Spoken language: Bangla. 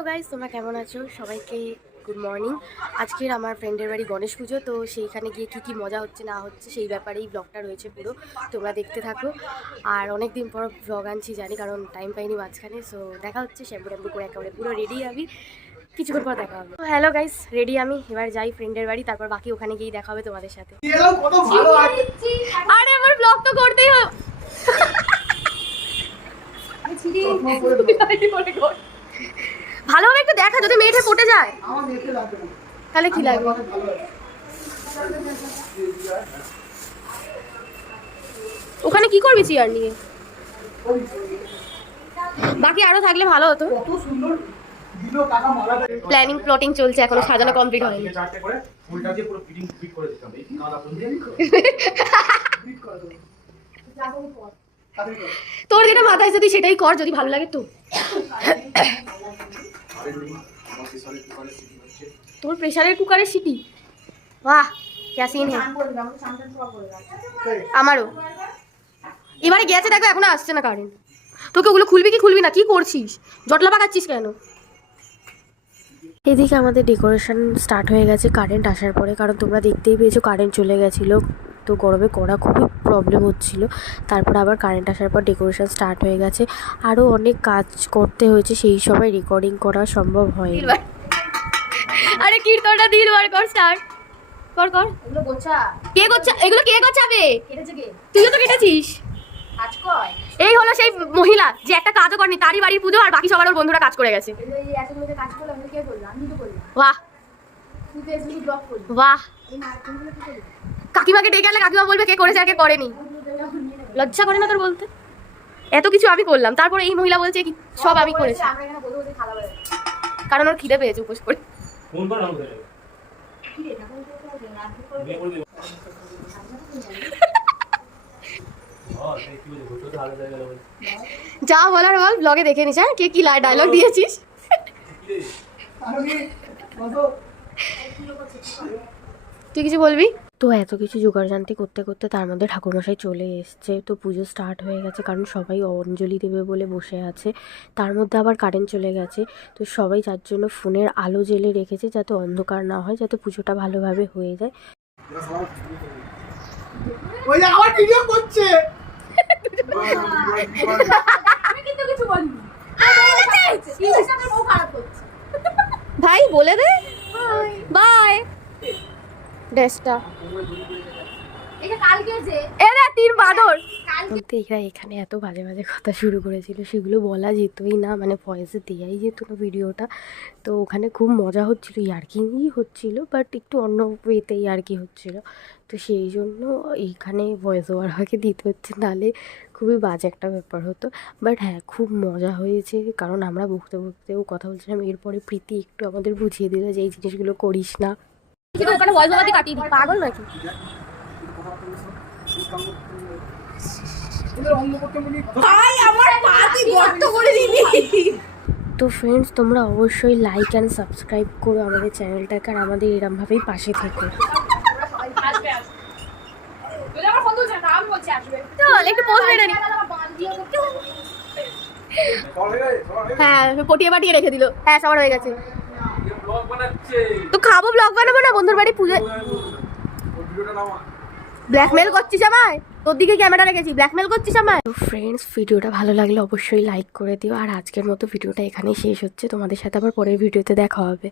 হ্যালো গাইস, তোমরা কেমন আছো? সবাইকে গুড মর্নিং। আজকের আমার ফ্রেন্ডের বাড়ি গণেশ পুজো, তো সেইখানে গিয়ে কী মজা হচ্ছে না হচ্ছে সেই ব্যাপারেই ব্লগটা রয়েছে পুরো, তোমরা দেখতে থাকো। আর অনেক দিন পর ব্লগ আনছি জানি, কারণ টাইম পাইনি মাঝখানে। সো দেখা হচ্ছে, শ্যাম্পু ট্যাম্পু করে একেবারে পুরো রেডি আমি, কিছুক্ষণ পর দেখা হবে। হ্যালো গাইস, রেডি আমি, এবার যাই ফ্রেন্ডের বাড়ি, তারপর বাকি ওখানে গিয়ে দেখা হবে তোমাদের সাথে। আরে আমার ব্লগ তো করতেই হবে। ভালোভাবে একটু দেখা, যদি মেয়েটা পটে যায় তাহলে কি লাগবে। ওখানে কি করবি চেয়ার নিয়ে? বাকি আরো থাকলে ভালো হতো। প্ল্যানিং প্লটিং চলছে, এখনো সাজানো কমপ্লিট হয়নি। তোর যেটা মাথায় যদি সেটাই কর, যদি ভালো লাগে তো। তোর প্রেসারের কুকারের সিটি, বাহ ক্যা সিন হে। আমারও এবারে গেছে, দেখো এখনো আসছে না কারেন্ট। তোকে ওগুলো খুলবি কি খুলবি না, কি করছিস? জটলা পাকাচ্ছিস কেন? এদিকে আমাদের ডেকোরেশন স্টার্ট হয়ে গেছে কারেন্ট আসার পরে, কারণ তোমরা দেখতেই পেয়েছো কারেন্ট চলে গেছিলো, তো গরমে করা খুবই প্রবলেম হচ্ছিল। তারপর আবার কারেন্ট আসার পর ডেকোরেশন স্টার্ট হয়ে গেছে। আরও অনেক কাজ করতে হয়েছে, সেই সময় রেকর্ডিং করা সম্ভব হয়নি। আরে কীর্তনটা দিল আর কর, স্টার্ট কর কর। এগুলো গোছা, কে গোছা? এগুলো কে গোছাবে? কেটেছে কে? তুইও তো কেটেছিস। কাজ কর। এই হলো সেই মহিলা যে একটা কাজও করেনি, তারই বাড়ির পুজো আর বাকি সবার ওর বন্ধুরা কাজ করে গেছে। এই এতগুলো কাজ করলাম, আমি কে করলাম? আমি তো করলাম। বাহ, তুই ফেসবুকে ব্লগ করলি। বাহ, এই নাটকগুলো কি করলি? কাকিমাকে ডেকে গেলে কাকিমা বলবে কে করেছে আর কে করেনি। লজ্জা করে না তোর বলতে? এত কিছু আমি করলাম, তারপর এই মহিলা বলছে কি সব আমি করেছি। কারণ ওর খিদে পেয়েছে উপোস করে। যা বলার বল, ব্লগে দেখে নিস। হ্যাঁ, কে কি ডায়লগ দিয়েছিস? তুই কিছু বলবি? তো এত কিছু জোগাড়যন্ত্র করতে করতে তার মধ্যে ঠাকুরমশাই চলে এসছে, তো পুজো স্টার্ট হয়ে গেছে, কারণ সবাই অঞ্জলি দেবে বলে বসে আছে। তার মধ্যে আবার কারেন্ট চলে গেছে, তো সবাই যার জন্য ফোনের আলো জ্বেলে রেখেছে যাতে অন্ধকার না হয়, যাতে পুজোটা ভালোভাবে হয়ে যায়। ভাই বলে দে বাই। ড্রেসটা এখানে এত বাজে বাজে কথা শুরু করেছিল, সেগুলো বলা যেতই না, মানে ভয়েসে দেওয়াই যেত না ভিডিওটা। তো ওখানে খুব মজা হচ্ছিল, ইয়ার্কিংই হচ্ছিল, বাট একটু অন্য ওয়েতে ইয়ার্কি হচ্ছিল, তো সেই জন্য এইখানে ভয়েস ওভার আমাকে দিতে হচ্ছে, নাহলে খুবই বাজে একটা ব্যাপার হতো। বাট হ্যাঁ, খুব মজা হয়েছে, কারণ আমরা বকতে বকতেও কথা বলছিলাম। এরপরে প্রীতি একটু আমাদের বুঝিয়ে দিল যে এই জিনিসগুলো করিস না। ওখানে ভয়েস ওভার দিয়ে কাটিয়ে দিই, পাগল নাকি? তো ফ্রেন্ডস, তোমরা অবশ্যই লাইক অ্যান্ড সাবস্ক্রাইব করো আমাদের চ্যানেলটাকে, আর আমাদের এরমভাবেই পাশে থেকো। হ্যাঁ, পটিয়ে পাটিয়ে রেখে দিল। হ্যাঁ, সবার হয়ে গেছে। তো খাবো, ব্লগ বানাবো না বন্ধুর বাড়ি পুজো। ব্ল্যাকমেল করছিস আমায়? তোর দিকে ক্যামেরা রেখেছি, ব্ল্যাকমেল করছিস আমায়? তো ফ্রেন্ডস, ভিডিওটা ভালো লাগলে অবশ্যই লাইক করে দিও, আর আজকের মতো ভিডিওটা এখানেই শেষ হচ্ছে। তোমাদের সাথে আবার পরের ভিডিওতে দেখা হবে।